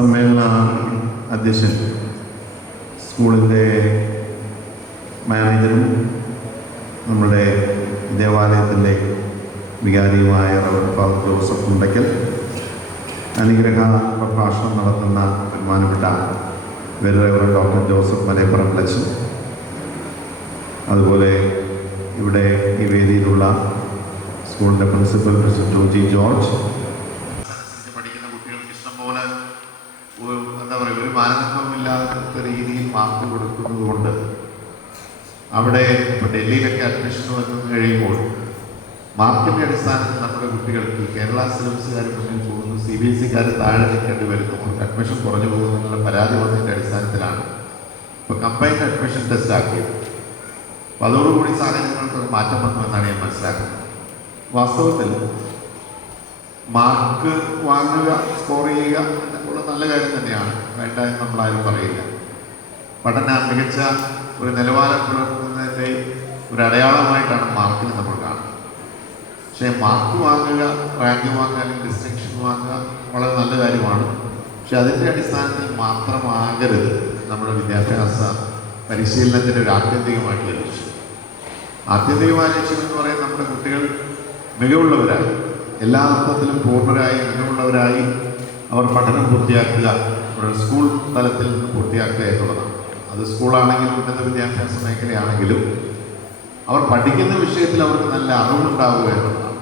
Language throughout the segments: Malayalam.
സമ്മേളന അധ്യക്ഷൻ സ്കൂളിൻ്റെ മാനേജറും നമ്മുടെ ദേവാലയത്തിൻ്റെ വികാരിയുമായ റവറൻഡ് ഫാദർ ജോസഫ് ഉണ്ടയ്ക്കൽ, അനുഗ്രഹ പ്രഭാഷണം നടത്തുന്ന ബഹുമാനപ്പെട്ട റവറൻഡ് ഡോക്ടർ ജോസഫ് മലയപ്പറമ്പിലച്ചൻ, അതുപോലെ ഇവിടെ ഈ വേദിയിലുള്ള സ്കൂളിൻ്റെ പ്രിൻസിപ്പൽ മിസ്റ്റർ ജോജി ജോർജ്, പഠിക്കുന്ന കുട്ടികൾക്ക് ഇഷ്ടംപോലെ എന്താ പറയുക, ഒരു മാനദണ്ഡവുമില്ലാത്ത രീതിയിൽ മാർക്ക് കൊടുക്കുന്നത് കൊണ്ട് അവിടെ ഇപ്പോൾ ഡൽഹിയിലൊക്കെ അഡ്മിഷൻ വന്നു കഴിയുമ്പോൾ മാർക്കിൻ്റെ അടിസ്ഥാനത്തിൽ നമ്മുടെ കുട്ടികൾക്ക് കേരള സിലബസുകാർ മുന്നിൽ പോകുന്നു, CBSE താഴെ നിൽക്കേണ്ടി വരുന്നു, അഡ്മിഷൻ കുറഞ്ഞു പോകുന്നു എന്നുള്ള പരാതി വന്നതിൻ്റെ അടിസ്ഥാനത്തിലാണ് ഇപ്പോൾ കമ്പൈൻഡ് അഡ്മിഷൻ ടെസ്റ്റ് ആക്കിയത്. അപ്പോൾ അതോടുകൂടി സാഹചര്യങ്ങൾക്ക് മാറ്റം വന്നു എന്നാണ് ഞാൻ മനസ്സിലാക്കുന്നത്. വാസ്തവത്തിൽ മാർക്ക് വാങ്ങുക, സ്കോർ ചെയ്യുക എന്നുള്ള നല്ല കാര്യം തന്നെയാണ്, വേണ്ട എന്ന് നമ്മളാരും പറയില്ല. മികച്ച ഒരു നിലവാരം പുലർത്തുന്നതിൻ്റെ ഒരു അടയാളമായിട്ടാണ് മാർക്കിന് നമ്മൾ കാണുന്നത്. പക്ഷേ മാർക്ക് വാങ്ങുക, റാങ്ക് വാങ്ങുക, അല്ലെങ്കിൽ ഡിസ്റ്റിങ്ഷൻ വാങ്ങുക വളരെ നല്ല കാര്യമാണ്. പക്ഷെ അതിൻ്റെ അടിസ്ഥാനത്തിൽ മാത്രമാകരുത് നമ്മുടെ വിദ്യാഭ്യാസ പരിശീലനത്തിൻ്റെ ഒരു ആത്യന്തികമായിട്ടുള്ള ലക്ഷ്യം. ആത്യന്തികമായ ലക്ഷ്യം എന്ന് പറയുന്നത് നമ്മുടെ കുട്ടികൾ മികവുള്ളവരായി, എല്ലാ അർത്ഥത്തിലും പൂർണ്ണരായി മികവുള്ളവരായി അവർ പഠനം പൂർത്തിയാക്കുക, അവരുടെ സ്കൂൾ തലത്തിൽ നിന്ന് പൂർത്തിയാക്കുക എന്നുള്ളതാണ്. അത് സ്കൂളാണെങ്കിലും ഉന്നത വിദ്യാഭ്യാസ മേഖലയാണെങ്കിലും അവർ പഠിക്കുന്ന വിഷയത്തിൽ അവർക്ക് നല്ല അറിവുണ്ടാവുക എന്നുള്ളതാണ്.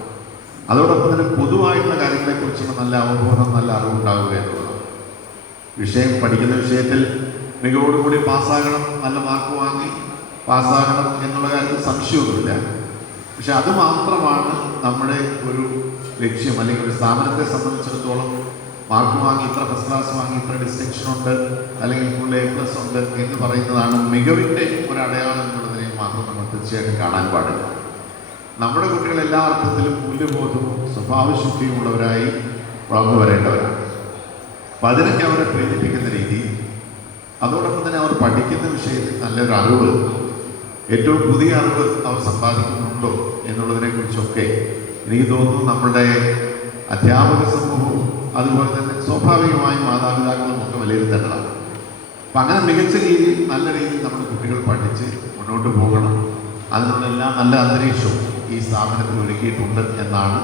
അതോടൊപ്പം തന്നെ പൊതുവായിട്ടുള്ള കാര്യങ്ങളെക്കുറിച്ചുള്ള നല്ല അവബോധം, നല്ല അറിവുണ്ടാവുക എന്നുള്ളതാണ്. പഠിക്കുന്ന വിഷയത്തിൽ മികവോടുകൂടി പാസ്സാകണം, നല്ല മാർക്ക് വാങ്ങി പാസ്സാകണം എന്നുള്ള കാര്യത്തിൽ സംശയമൊന്നുമില്ല. പക്ഷെ അത് മാത്രമാണ് നമ്മുടെ ഒരു ലക്ഷ്യം. അല്ലെങ്കിൽ ഒരു സ്ഥാപനത്തെ സംബന്ധിച്ചിടത്തോളം മാർക്ക് വാങ്ങി, ഇത്ര ഫസ്റ്റ് ക്ലാസ് വാങ്ങി, ഇത്ര ഡിസ്റ്റിങ്ഷൻ ഉണ്ട്, അല്ലെങ്കിൽ ഫുൾ A+ ഉണ്ട് എന്ന് പറയുന്നതാണ് മികവിൻ്റെ ഒരു അടയാളം എന്നുള്ളതിനെ മാത്രം നമ്മൾ തീർച്ചയായിട്ടും കാണാൻ പാടില്ല. നമ്മുടെ കുട്ടികൾ എല്ലാ അർത്ഥത്തിലും മൂല്യബോധവും സ്വഭാവശുദ്ധിയും ഉള്ളവരായി വളർന്നു വരേണ്ടവരാണ്. അപ്പം അതിനൊക്കെ അവരെ പ്രേരിപ്പിക്കുന്ന രീതി, അതോടൊപ്പം തന്നെ അവർ പഠിക്കുന്ന വിഷയത്തിൽ നല്ലൊരു അറിവ്, ഏറ്റവും പുതിയ അറിവ് അവർ സമ്പാദിക്കുന്നുണ്ടോ എന്നുള്ളതിനെക്കുറിച്ചൊക്കെ എനിക്ക് തോന്നുന്നു നമ്മളുടെ അധ്യാപക സമൂഹവും അതുപോലെ തന്നെ സ്വാഭാവികമായും മാതാപിതാക്കളും ഒക്കെ വിലയിരുത്തേണ്ടതാണ്. അപ്പം അങ്ങനെ മികച്ച രീതിയിൽ, നല്ല രീതിയിൽ നമ്മുടെ കുട്ടികൾ പഠിച്ച് മുന്നോട്ട് പോകണം. അതിനുള്ള എല്ലാ നല്ല അന്തരീക്ഷവും ഈ സ്ഥാപനത്തിൽ ഒരുക്കിയിട്ടുണ്ട് എന്നാണ്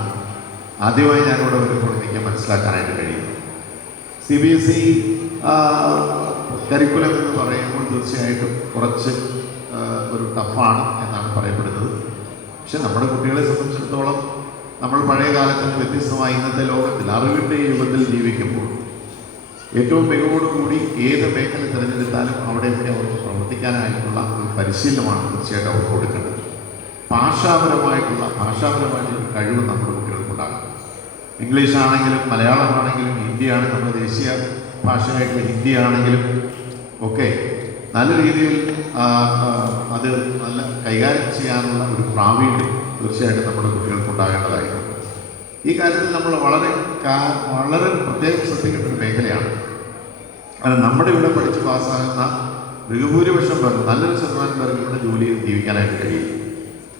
ആദ്യമായി ഞാനിവിടെ വരുമ്പോൾ എനിക്ക് മനസ്സിലാക്കാനായിട്ട് കഴിയുന്നത്. CBSE കരിക്കുലം എന്ന് പറയുമ്പോൾ തീർച്ചയായിട്ടും കുറച്ച് ഒരു ടഫാണ് എന്നാണ് പറയപ്പെടുന്നത്. പക്ഷെ നമ്മുടെ കുട്ടികളെ സംബന്ധിച്ചിടത്തോളം നമ്മൾ പഴയ കാലത്ത് വ്യത്യസ്തമായി ഇന്നത്തെ ലോകത്തിൽ അറിവിൻ്റെ യുഗത്തിൽ ജീവിക്കുമ്പോൾ ഏറ്റവും മികവോടുകൂടി ഏത് മേഖല തിരഞ്ഞെടുത്താലും അവിടെയൊക്കെ അവർക്ക് പ്രവർത്തിക്കാനായിട്ടുള്ള ഒരു പരിശീലനമാണ് തീർച്ചയായിട്ടും അവർക്ക് കൊടുക്കേണ്ടത്. ഭാഷാപരമായിട്ടുള്ള കഴിവ് നമ്മുടെ കുട്ടികൾക്കുണ്ടാകും. ഇംഗ്ലീഷാണെങ്കിലും മലയാളമാണെങ്കിലും ഹിന്ദിയാണെങ്കിലും നമ്മുടെ ദേശീയ ഭാഷയായിട്ടുള്ള ഹിന്ദിയാണെങ്കിലും ഒക്കെ നല്ല രീതിയിൽ അത് നല്ല കൈകാര്യം ചെയ്യാനുള്ള ഒരു പ്രാവീണ്യം തീർച്ചയായിട്ടും നമ്മുടെ കുട്ടികൾക്കുണ്ടാകേണ്ടതായിട്ടുണ്ട്. ഈ കാര്യത്തിൽ നമ്മൾ വളരെ പ്രത്യേകം ശ്രദ്ധിക്കേണ്ട ഒരു മേഖലയാണ്. അത് നമ്മുടെ ഇവിടെ പഠിച്ച് പാസ്സാകുന്ന ബഹുഭൂരിപക്ഷം പേർക്ക്, നല്ലൊരു ശതമാനം പേർക്ക് ഇവിടെ ജോലി ചെയ്ത് ജീവിക്കാനായിട്ട് കഴിയും.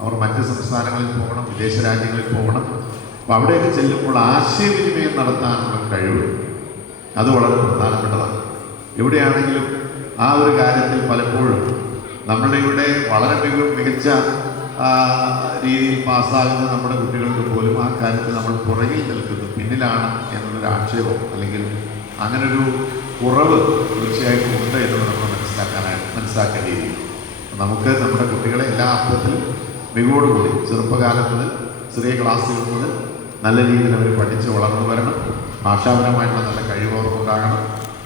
അവർ മറ്റ് സംസ്ഥാനങ്ങളിൽ പോകണം, വിദേശ രാജ്യങ്ങളിൽ പോകണം. അപ്പോൾ അവിടെയൊക്കെ ചെല്ലുമ്പോൾ ആശയവിനിമയം നടത്താനുള്ള കഴിവ് അത് വളരെ പ്രധാനപ്പെട്ടതാണ്. എവിടെയാണെങ്കിലും ആ ഒരു കാര്യത്തിൽ പലപ്പോഴും നമ്മളുടെ ഇവിടെ വളരെ മികച്ച രീതിയിൽ പാസ്സാകുന്ന നമ്മുടെ കുട്ടികൾക്ക് പോലും ആ കാര്യത്തിൽ നമ്മൾ പുറകിൽ നിൽക്കുന്നു, പിന്നിലാണ് എന്നുള്ളൊരു ആക്ഷേപം അല്ലെങ്കിൽ അങ്ങനൊരു കുറവ് തീർച്ചയായിട്ടും ഉണ്ട് എന്നുള്ളത് നമ്മൾ മനസ്സിലാക്കേണ്ടിയിരിക്കും. നമുക്ക് നമ്മുടെ കുട്ടികളെ എല്ലാ അർത്ഥത്തിലും മികവോടുകൂടി ചെറുപ്പകാലം മുതൽ ചെറിയ ക്ലാസ്സുകൾ മുതൽ നല്ല രീതിയിൽ അവർ പഠിച്ച് വളർന്നു വരണം. ഭാഷാപരമായിട്ടുള്ള നല്ല കഴിവ് അവർക്കുണ്ടാകണം.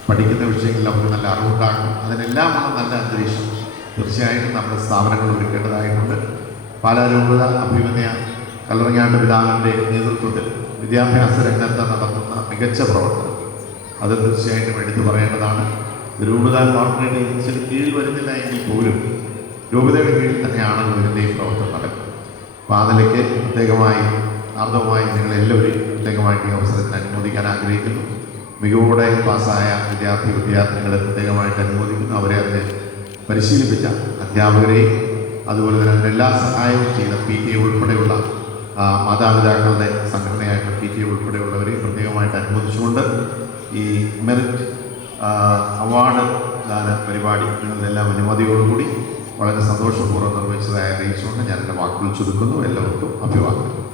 പഠിക്കുന്ന വിഷയങ്ങളിൽ അവർക്ക് നല്ല അറിവുണ്ടാകണം. അതിനെല്ലാമാണ് നല്ല അന്തരീക്ഷം തീർച്ചയായിട്ടും നമ്മുടെ സ്ഥാപനങ്ങൾ ഒരുക്കേണ്ടതായിട്ടുണ്ട്. പാലാ രൂപത അഭിമന്യ കല്ലറങ്ങാട്ട് പിതാവിൻ്റെ നേതൃത്വത്തിൽ വിദ്യാഭ്യാസ രംഗത്ത് നടത്തുന്ന മികച്ച പ്രവർത്തനം അത് തീർച്ചയായിട്ടും എടുത്തു പറയേണ്ടതാണ്. രൂപത കോർപ്പറേറ്റ് ഏജൻസിയുടെ കീഴിൽ വരുന്നില്ല എങ്കിൽ പോലും രൂപതയുടെ കീഴിൽ തന്നെയാണ് ഇതിൻ്റെ ഈ പ്രവർത്തനം നടക്കുന്നത്. അപ്പോൾ അതിലേക്ക് പ്രത്യേകമായി ആർദ്രമായി നിങ്ങളെല്ലാവരും പ്രത്യേകമായിട്ട് ഈ അവസരത്തിൽ അനുമോദിക്കാൻ ആഗ്രഹിക്കുന്നു. മികവോടെ പാസ്സായ വിദ്യാർത്ഥികളെ പ്രത്യേകമായിട്ട് അനുമോദിക്കുന്നു. അവരെ അതിനെ പരിശീലിപ്പിച്ച അധ്യാപകരെയും അതുപോലെ തന്നെ അതിനെല്ലാ സഹായവും ചെയ്ത PTA ഉൾപ്പെടെയുള്ള മാതാപിതാക്കളുടെ സംഘടനയായിട്ടുള്ള PTA ഉൾപ്പെടെയുള്ളവരെയും പ്രത്യേകമായിട്ട് അനുമോദിച്ചുകൊണ്ട് ഈ മെറിറ്റ് അവാർഡ് ദാന പരിപാടി നിങ്ങളുടെ എല്ലാം അനുമതിയോടുകൂടി വളരെ സന്തോഷപൂർവ്വം നിർവഹിച്ചതായി അറിയിച്ചുകൊണ്ട് ഞാൻ എൻ്റെ വാക്കുകൾ ചുരുക്കുന്നു. എല്ലാവർക്കും അഭിവാദനം.